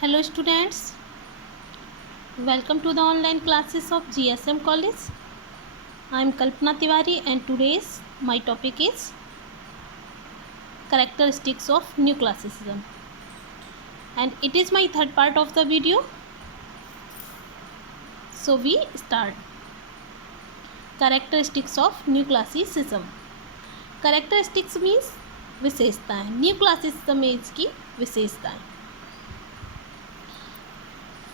Hello students, welcome to the online classes of GSM College. I am Kalpana Tiwari and today's my topic is characteristics of neoclassicism, and it is my third part of the video. So we start. Characteristics of neoclassicism. Characteristics means विशेषताएं. neoclassicism as की विशेषताएं.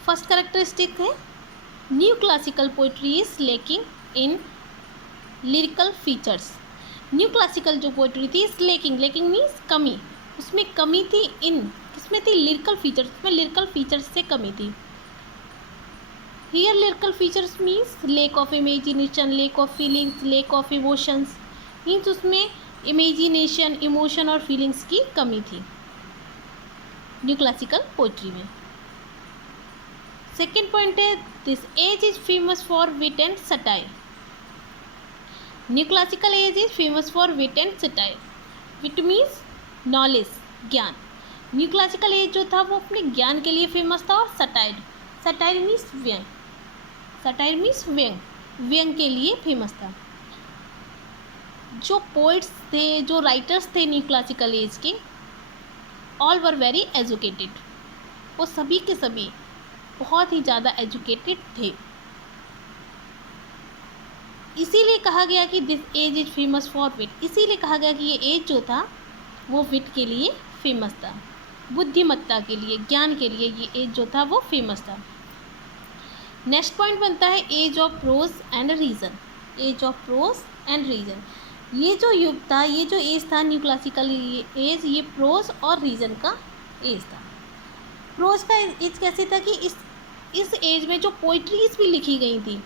First characteristic है new classical poetry is lacking in lyrical features. New classical जो poetry थी is lacking means कमी. उसमें कमी थी किसमें थी? Lyrical features. उसमें लिरिकल फीचर्स से कमी थी. Here lyrical features means lake of imagination, lake of feelings, lake of emotions. Means उसमें इमेजिनेशन, इमोशन और फीलिंग्स की कमी थी न्यू क्लासिकल पोइट्री में. सेकेंड पॉइंट है this age is famous for wit and satire. New classical age is famous for wit and satire. Wit means knowledge, ज्ञान. New classical age जो था वो अपने ज्ञान के लिए फेमस था. और सटायर मीन्स व्यंग. सटायर मीन्स व्यंग के लिए फेमस था. जो पोइट्स थे, जो राइटर्स थे न्यू क्लासिकल एज के, ऑल वर वेरी एजुकेटेड. वो सभी के सभी बहुत ही ज़्यादा एजुकेटेड थे. इसीलिए कहा गया कि this age is famous for wit. इसीलिए कहा गया कि ये एज जो था वो विट के लिए फेमस था, बुद्धिमत्ता के लिए, ज्ञान के लिए ये एज जो था वो फेमस था. नेक्स्ट पॉइंट बनता है age of prose and reason. Age of prose and reason. ये जो युग था, ये जो एज था न्यू क्लासिकल एज, ये प्रोज और रीज़न का एज था. प्रोज का एज कैसे था कि इस एज में जो पोइट्रीज भी लिखी गई थी,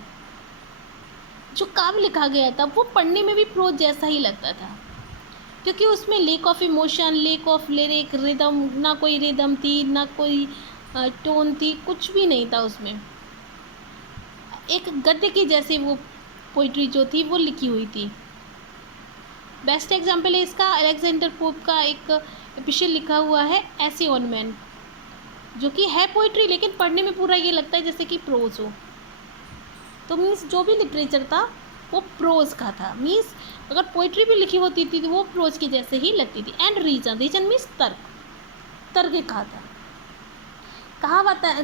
जो काव्य लिखा गया था, वो पढ़ने में भी प्रोज जैसा ही लगता था. क्योंकि उसमें lake of emotion, lake of lyric, rhythm, ना कोई रिदम थी, ना कोई टोन थी, कुछ भी नहीं था उसमें. एक गद्य की जैसे वो पोइट्री जो थी वो लिखी हुई थी. बेस्ट एग्जाम्पल है इसका अलेक्जेंडर पोप का एक एपिशल लिखा हुआ है ऐसे ऑन मैन, जो कि है पोइट्री लेकिन पढ़ने में पूरा ये लगता है जैसे कि प्रोज हो. तो मीन्स जो भी लिटरेचर था वो प्रोज का था. मीन्स अगर पोइट्री भी लिखी होती थी तो वो प्रोज के जैसे ही लगती थी. एंड रीजन मीन्स तर्क का था.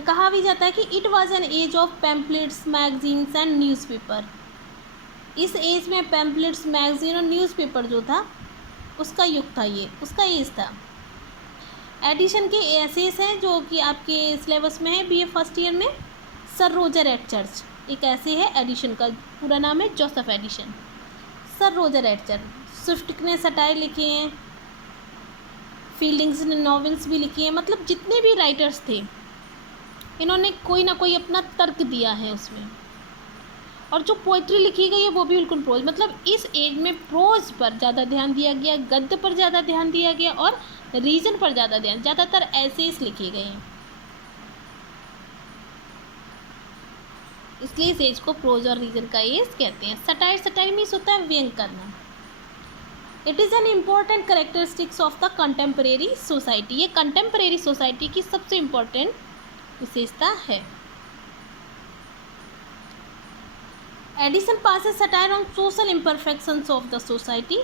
कहा भी जाता है कि it was an age of pamphlets, magazines and newspaper. इस एज में पैम्पलेट्स, मैगजीन और न्यूज़पेपर जो था उसका युग था, ये उसका एज था. एडिशन के एसेस हैं जो कि आपके सिलेबस में है बीए फर्स्ट ईयर में. सर रोजर एट चर्च एक ऐसे है. एडिशन का पूरा नाम है Joseph Addison. Sir Roger at church. Swift ने सटायर लिखे हैं, फील्डिंग्स ने नॉवेल्स भी लिखी हैं. मतलब जितने भी राइटर्स थे इन्होंने कोई ना कोई अपना तर्क दिया है उसमें. और जो पोइट्री लिखी गई है वो भी बिल्कुल प्रोज. मतलब इस एज में प्रोज पर ज़्यादा ध्यान दिया गया, गद्य पर ज़्यादा ध्यान दिया गया और रीजन पर ज़्यादा ध्यान. ज़्यादातर एसेस लिखे गए हैं, इसलिए इस एज को प्रोज और रीजन का एज कहते हैं. सटायर मीन्स होता है व्यंग करना. It is an important characteristics of the contemporary society. ये कंटेम्प्रेरी सोसाइटी की सबसे इम्पॉर्टेंट विशेषता है. Edison passes satire on social imperfections of the society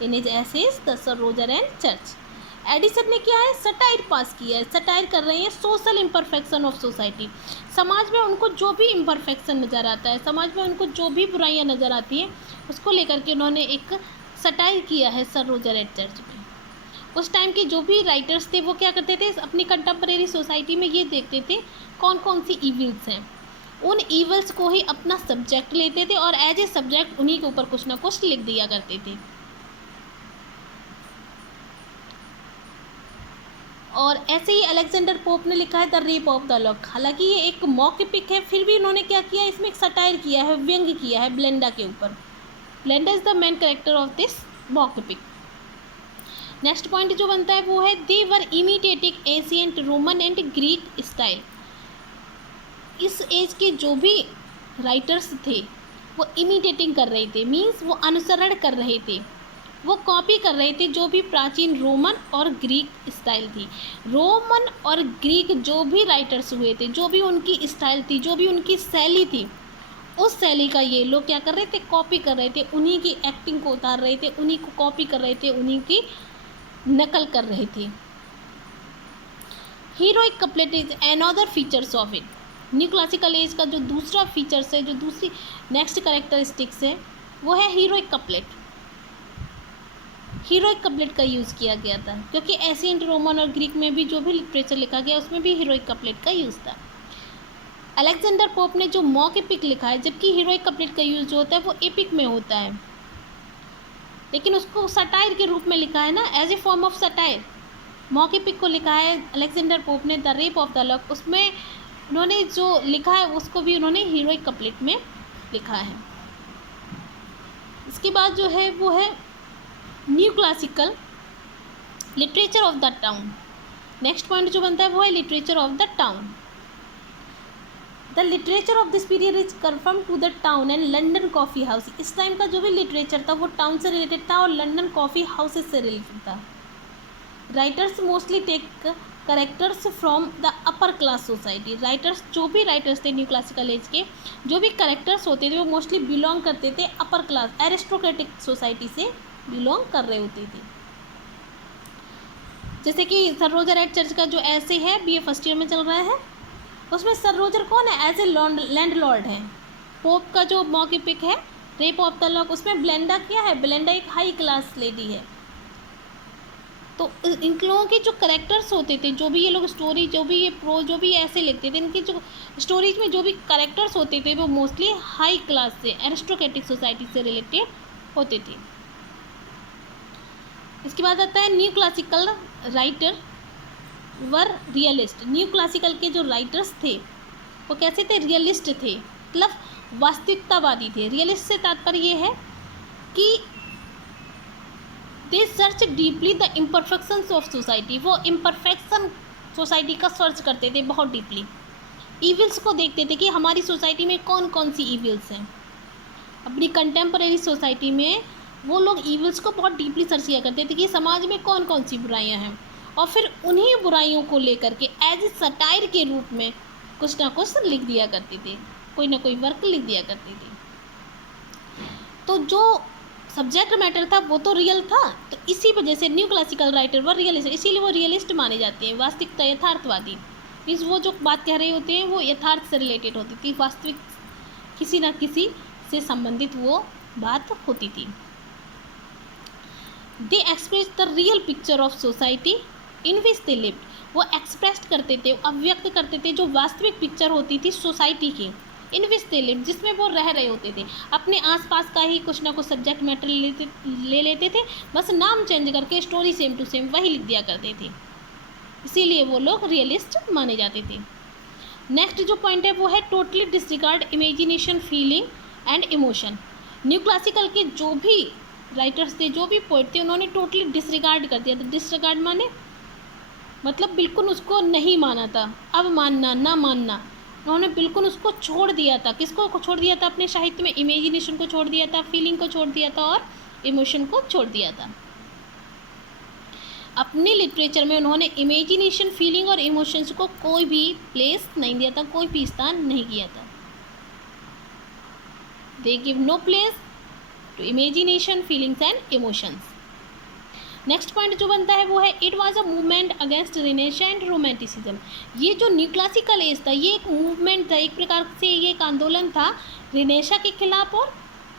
in his essays The Sir Roger and Church. Edison ने क्या है? सटायर पास किया है. सटायर कर रहे हैं सोशल इम्परफेक्शन ऑफ सोसाइटी. समाज में उनको जो भी इम्परफेक्शन नज़र आता है, समाज में उनको जो भी बुराइयां नज़र आती हैं, उसको लेकर के उन्होंने एक सटायर किया है सर रोजर एट चर्च में. उस टाइम के जो भी राइटर्स थे वो क्या करते थे, अपनी कंटेम्प्रेरी सोसाइटी में ये देखते थे कौन कौन सी इविल्स हैं. उन ईवल्स को ही अपना सब्जेक्ट लेते थे और एज ए सब्जेक्ट उन्हीं के ऊपर कुछ ना कुछ लिख दिया करते थे. और ऐसे ही अलेक्जेंडर पोप ने लिखा है the rape of the lock. हालांकि ये एक मॉक-एपिक है, फिर भी इन्होंने क्या किया, इसमें एक सटायर किया है, व्यंग किया है ब्लेंडा के ऊपर. Belinda is the main character of this mock epic. Next point जो बनता है वो है they were imitating ancient Roman and Greek style. इस एज के जो भी राइटर्स थे वो इमिटेटिंग कर रहे थे. मीन्स वो अनुसरण कर रहे थे, वो कॉपी कर रहे थे जो भी प्राचीन रोमन और ग्रीक स्टाइल थी। रोमन और ग्रीक जो भी राइटर्स हुए थे, जो भी उनकी स्टाइल थी, जो भी उनकी शैली थी, उस शैली का ये लोग क्या कर रहे थे, कॉपी कर रहे थे। उन्हीं की एक्टिंग को उतार रहे थे, उन्हीं को कॉपी कर रहे थे, उन्हीं की नकल कर रहे थे। Heroic couplet is another features of it. New classical as का जो दूसरा फीचर्स है, जो दूसरी नेक्स्ट कैरेक्टरिस्टिक्स है, वो है हीरोइक कपलेट। हीरोइक कपलेट का यूज़ किया गया था, क्योंकि एशियंट रोमन और ग्रीक में भी जो भी लिटरेचर लिखा गया उसमें भी हीरोइक कपलेट का यूज़ था। अलेक्जेंडर पोप ने जो मॉक एपिक लिखा है, जबकि हीरोइक कपलेट का यूज़ जो होता है वो एपिक में होता है, लेकिन उसको सटायर के रूप में लिखा है ना, as a form of satire. Mock epic को लिखा है अलेक्जेंडर पोप ने, the rape of the lock, उसमें उन्होंने जो लिखा है उसको भी उन्होंने हीरोइक कपलेट में लिखा है। इसके बाद जो है वो है new classical literature of the town. Next point जो बनता है वो है literature of the town. The literature of this period is confirm to the town and London coffee house. इस टाइम का जो भी लिटरेचर था वो टाउन से रिलेटेड था और लंदन कॉफ़ी हाउसेस से रिलेटेड था। Writers mostly take characters from the upper class society. Writers जो भी राइटर्स थे न्यू क्लासिकल एज के, जो भी करेक्टर्स होते थे वो मोस्टली बिलोंग करते थे अपर क्लास एरिस्टोक्रेटिक सोसाइटी से बिलोंग कर रहे होते थे। जैसे कि सर रोजर एट चर्च का जो ऐसे है BA फर्स्ट ईयर में चल रहा है, उसमें सर रोजर कौन है, एज ए लैंडलॉर्ड है। पोप का जो मॉक एपिक है रेप ऑफ द लॉक, उसमें ब्लेंडा क्या है, ब्लेंडा एक हाई क्लास लेडी है। तो इन लोगों के जो करेक्टर्स होते थे, जो भी ये लोग स्टोरी, जो भी ये प्रो, जो भी ऐसे लिखते थे, इनकी जो स्टोरीज में जो भी करेक्टर्स होते थे वो मोस्टली हाई क्लास से एरिस्टोक्रेटिक सोसाइटी से रिलेटेड होते थे। इसके बाद आता है न्यू क्लासिकल राइटर वर रियलिस्ट। न्यू क्लासिकल के जो राइटर्स थे वो कैसे थे, रियलिस्ट थे, मतलब वास्तविकतावादी थे। रियलिस्ट से तात्पर्य ये है कि they search deeply the imperfections of society. वो इम्परफेक्शन सोसाइटी का सर्च करते थे बहुत डीपली। ईविल्स को देखते थे कि हमारी सोसाइटी में कौन कौन सी ईविल्स हैं। अपनी कंटेम्परेरी सोसाइटी में वो लोग ईविल्स को बहुत डीपली सर्च किया करते थे कि समाज में कौन कौन सी बुराइयां हैं, और फिर उन्हीं बुराइयों को लेकर के एज ए सटायर के रूप में कुछ ना कुछ लिख दिया करते थे, कोई ना कोई वर्क लिख दिया करते थे। तो जो सब्जेक्ट मैटर था वो तो रियल था, तो इसी वजह से न्यू क्लासिकल राइटर व रियलिस्ट, इसीलिए वो रियलिस्ट माने जाते हैं। वास्तविकता, यथार्थवादी, मीन्स वो जो बात कह रहे होते हैं वो यथार्थ से रिलेटेड होती थी, वास्तविक किसी ना किसी से संबंधित वो बात होती थी। They express the real picture of society in which they lived. वो एक्सप्रेस करते थे, अभिव्यक्त करते थे जो वास्तविक पिक्चर होती थी सोसाइटी की, इन विच दे लिव्ड, जिसमें वो रह रहे होते थे। अपने आसपास का ही कुछ ना कुछ सब्जेक्ट मैटर ले लेते थे, बस नाम चेंज करके स्टोरी सेम टू सेम वही लिख दिया करते थे, इसीलिए वो लोग रियलिस्ट माने जाते थे। नेक्स्ट जो पॉइंट है वो है totally disregard imagination, feeling and emotion. New classical के जो भी राइटर्स थे, जो भी पोइट थे, उन्होंने टोटली डिसरिगार्ड कर दिया था। डिसरिगार्ड माने मतलब बिल्कुल उसको नहीं माना था, अब मानना ना मानना, उन्होंने बिल्कुल उसको छोड़ दिया था। किसको छोड़ दिया था अपने साहित्य में, इमेजिनेशन को छोड़ दिया था, फीलिंग को छोड़ दिया था और इमोशन को छोड़ दिया था। अपने लिटरेचर में उन्होंने इमेजिनेशन, फीलिंग और इमोशंस को कोई भी प्लेस नहीं दिया था, कोई भी स्थान नहीं किया था। They give no place to imagination, feelings and emotions. Next point जो बनता है वो है it was a movement against Renaissance and romanticism. ये जो न्यू क्लासिकल एज था ये एक मूवमेंट था, एक प्रकार से ये एक आंदोलन था रिनेशा के खिलाफ और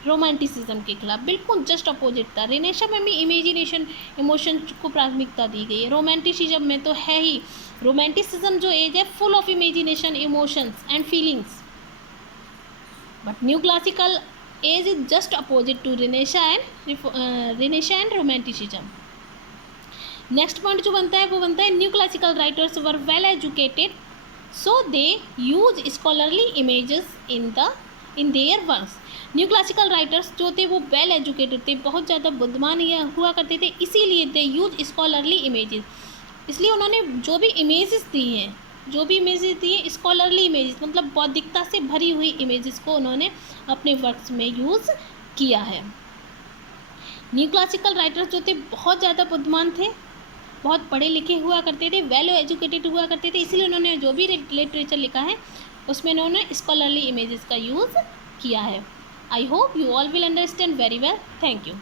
रोमांटिसिज्म के खिलाफ। बिल्कुल जस्ट अपोजिट था। रिनेशा में भी इमेजिनेशन, इमोशन को प्राथमिकता दी गई है, रोमांटिसिज्म में तो है ही। रोमांटिसिज्म जो एज है full of imagination, emotions and feelings, but new classical age is just opposite to renaissance and romanticism. Next point जो बनता है वो बनता है new classical writers were well educated so they use scholarly images in their works. New classical writers जो थे वो well educated थे, बहुत ज़्यादा बुद्धिमान हुआ करते थे, इसीलिए दे यूज स्कॉलरली इमेजेस। इसलिए उन्होंने जो भी इमेजेस दी हैं स्कॉलरली इमेजेस, मतलब बौद्धिकता से भरी हुई इमेजेस को उन्होंने अपने वर्क्स में यूज़ किया है। न्यू क्लासिकल राइटर्स जो थे बहुत ज़्यादा बुद्धिमान थे, बहुत पढ़े लिखे हुआ करते थे, वेल एजुकेटेड हुआ करते थे, इसलिए उन्होंने जो भी लिटरेचर लिखा है उसमें उन्होंने स्कॉलरली इमेजेस का यूज़ किया है। I hope you all will understand very well. Thank you.